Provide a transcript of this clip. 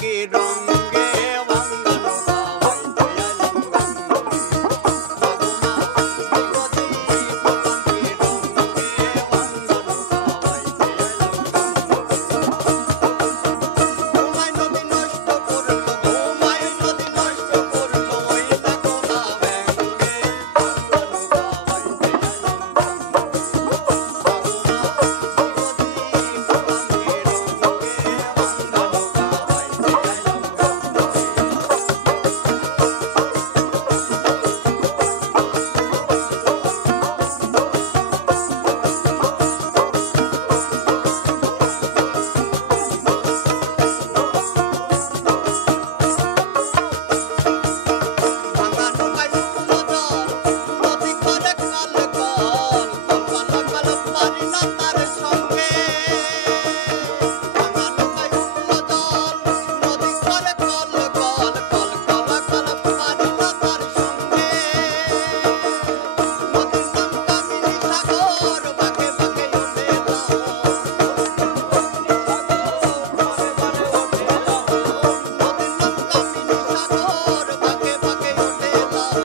পাঙ্কি রঙ্গে ভাঙ্গা নৌকা বাইতে আইলাম গঙ্গরে মাগোমা নদী পাঙ্কি রঙ্গে ভাঙ্গা নৌকা বাইতে আইলাম গঙ্গরে ঘুমাই নদী নষ্ট করলো ঘুমাই নদী নষ্ট করলো ওই না কোনা ব্যাঙ্গে ভাঙ্গা নৌকা বাইতে আইলাম ভাঙা নৌকায় উঠলো জল নদী করে কল কল কল কল পারি না তার সঙ্গে ভাঙা নৌকায় উঠলো জল নদী করে কল কল কল কল পারি না তার সঙ্গে নদীর নাম কামিনী সাগর